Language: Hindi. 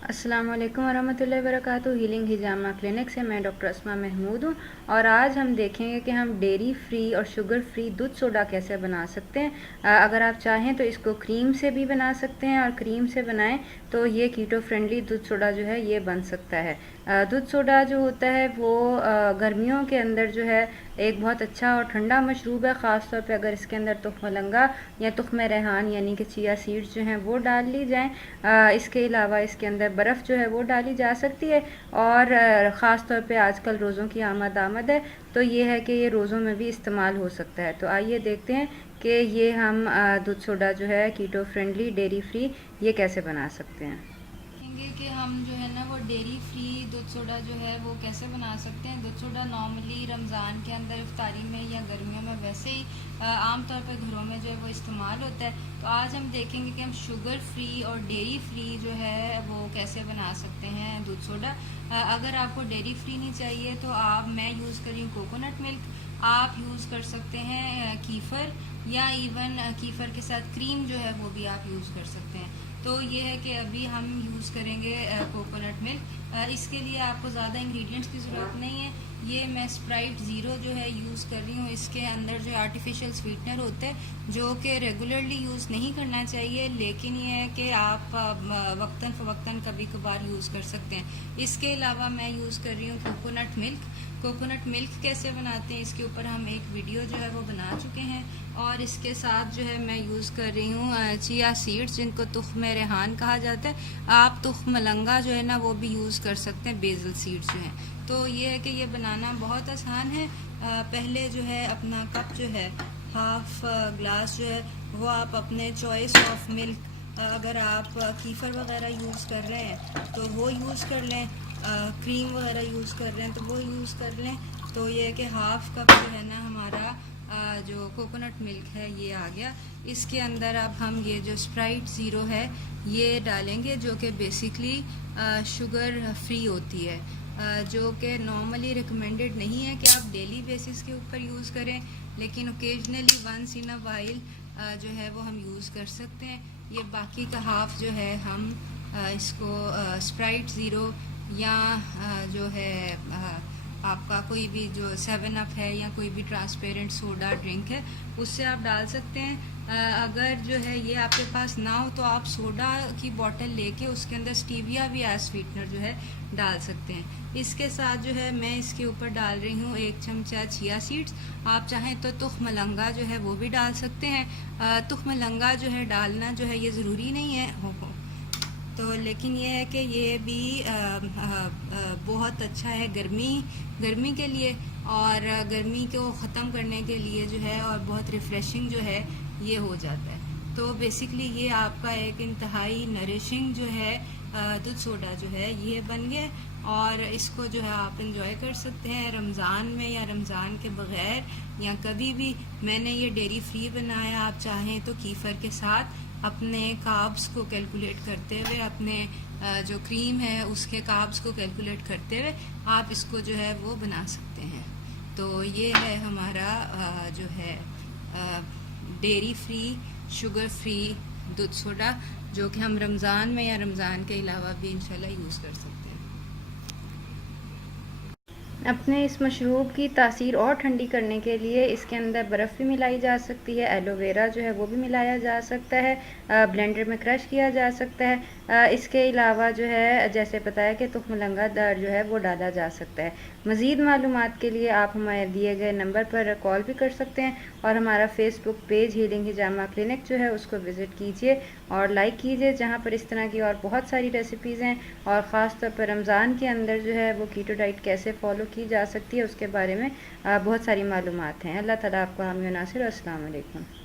अस्सलाम वालेकुम वरहमतुल्लाहि वबरकातुहू। हीलिंग हिजामा क्लिनिक से मैं डॉक्टर अस्मा महमूद हूँ और आज हम देखेंगे कि हम डेयरी फ्री और शुगर फ्री दूध सोडा कैसे बना सकते हैं। अगर आप चाहें तो इसको क्रीम से भी बना सकते हैं और क्रीम से बनाएं तो ये कीटो फ्रेंडली दूध सोडा जो है ये बन सकता है। दूध सोडा जो होता है वो गर्मियों के अंदर जो है एक बहुत अच्छा और ठंडा मशरूब है, ख़ास तौर पे अगर इसके अंदर तुख्म लंगा या तुख्म रेहान यानी कि चिया सीड्स जो हैं वो डाल ली जाएं। इसके अलावा इसके अंदर बर्फ़ जो है वो डाली जा सकती है और ख़ास तौर पे आजकल रोज़ों की आमद है तो ये है कि ये रोज़ों में भी इस्तेमाल हो सकता है। तो आइए देखते हैं कि ये हम दूध सोडा जो है कीटो फ्रेंडली डेयरी फ्री ये कैसे बना सकते हैं। देखेंगे कि हम जो है ना वो डेयरी फ्री दूध सोडा जो है वो कैसे बना सकते हैं। दूध सोडा नॉर्मली रमज़ान के अंदर इफ्तारी में या गर्मियों में वैसे ही आम तौर पर घरों में जो है वो इस्तेमाल होता है। तो आज हम देखेंगे कि हम शुगर फ्री और डेयरी फ्री जो है वो कैसे बना सकते हैं दूध सोडा। अगर आपको डेयरी फ्री नहीं चाहिए तो मैं यूज़ कर रही हूँ कोकोनट मिल्क। आप यूज़ कर सकते हैं कीफ़र या इवन कीफ़र के साथ क्रीम जो है वो भी आप यूज़ कर सकते हैं। तो ये है कि अभी हम यूज़ करेंगे कोकोनट मिल्क। इसके लिए आपको ज़्यादा इंग्रेडिएंट्स की ज़रूरत नहीं है। ये मैं स्प्राइट ज़ीरो जो है यूज़ कर रही हूँ। इसके अंदर जो आर्टिफिशियल स्वीटनर होते हैं जो कि रेगुलरली यूज़ नहीं करना चाहिए, लेकिन ये है कि आप वक्तन फ़वक्तन कभी कभार यूज़ कर सकते हैं। इसके अलावा मैं यूज़ कर रही हूँ कोकोनट मिल्क। कोकोनट मिल्क कैसे बनाते हैं इसके ऊपर हम एक वीडियो जो है वो बना चुके हैं। और इसके साथ जो है मैं यूज़ कर रही हूँ चिया सीड्स जिनको तुख्म रेहान कहा जाता है। आप तुख्म लंगा जो है ना वो भी यूज़ कर सकते हैं, बेसल सीड्स जो हैं। तो ये है कि ये बनाना बहुत आसान है। पहले जो है अपना कप जो है हाफ ग्लास जो है वो आप अपने चॉइस ऑफ मिल्क, अगर आप कीफ़र वगैरह यूज़ कर रहे हैं तो वो यूज़ कर लें, क्रीम वगैरह यूज़ कर रहे हैं तो वो यूज़ कर लें। तो ये है कि हाफ कप जो है ना हमारा जो कोकोनट मिल्क है ये आ गया। इसके अंदर अब हम ये जो स्प्राइट ज़ीरो है ये डालेंगे जो कि बेसिकली शुगर फ्री होती है, जो कि नॉर्मली रिकमेंडेड नहीं है कि आप डेली बेसिस के ऊपर यूज़ करें, लेकिन occasionally once in a while जो है वो हम यूज़ कर सकते हैं। ये बाकी का हाफ जो है हम इसको स्प्राइट ज़ीरो या जो है आपका कोई भी जो 7 अप है या कोई भी ट्रांसपेरेंट सोडा ड्रिंक है उससे आप डाल सकते हैं। अगर जो है ये आपके पास ना हो तो आप सोडा की बोतल लेके उसके अंदर स्टीविया भी एज स्वीटनर जो है डाल सकते हैं। इसके साथ जो है मैं इसके ऊपर डाल रही हूँ 1 चमचा चिया सीड्स। आप चाहें तो तुख्म लंगा जो है वो भी डाल सकते हैं। तुख्म लंगा जो है डालना जो है ये ज़रूरी नहीं है हो तो, लेकिन ये है कि ये भी बहुत अच्छा है गर्मी के लिए और गर्मी को ख़त्म करने के लिए जो है, और बहुत रिफ़्रेशिंग जो है ये हो जाता है। तो बेसिकली ये आपका एक इंतहाई नरिशिंग जो है दूध सोडा जो है ये बन गया और इसको जो है आप इंजॉय कर सकते हैं रमज़ान में या रमज़ान के बग़ैर या कभी भी। मैंने ये डेयरी फ्री बनाया, आप चाहें तो कीफ़र के साथ अपने कार्ब्स को कैलकुलेट करते हुए, अपने जो क्रीम है उसके कार्ब्स को कैलकुलेट करते हुए आप इसको जो है वो बना सकते हैं। तो ये है हमारा जो है डेयरी फ्री शुगर फ्री दूध सोडा, जो कि हम रमज़ान में या रमज़ान के अलावा भी इंशाल्लाह यूज़ कर सकते हैं। अपने इस मशरूब की तासीर और ठंडी करने के लिए इसके अंदर बर्फ़ भी मिलाई जा सकती है, एलोवेरा जो है वो भी मिलाया जा सकता है, ब्लेंडर में क्रश किया जा सकता है। इसके अलावा जो है जैसे बताया कि तुख्म लंगा दार जो है वो डाला जा सकता है। मज़ीद मालूमात के लिए आप हमारे दिए गए नंबर पर कॉल भी कर सकते हैं और हमारा फेसबुक पेज हीलिंग हिजामा क्लिनिक जो है उसको विज़िट कीजिए और लाइक कीजिए, जहाँ पर इस तरह की और बहुत सारी रेसिपीज़ हैं और ख़ास तौर पर रमज़ान के अंदर जो है वो कीटो डाइट कैसे फ़ॉलो की जा सकती है उसके बारे में बहुत सारी मालूमात हैं। अल्लाह ताला आपको हामी व नासिर। अस्सलाम वालेकुम।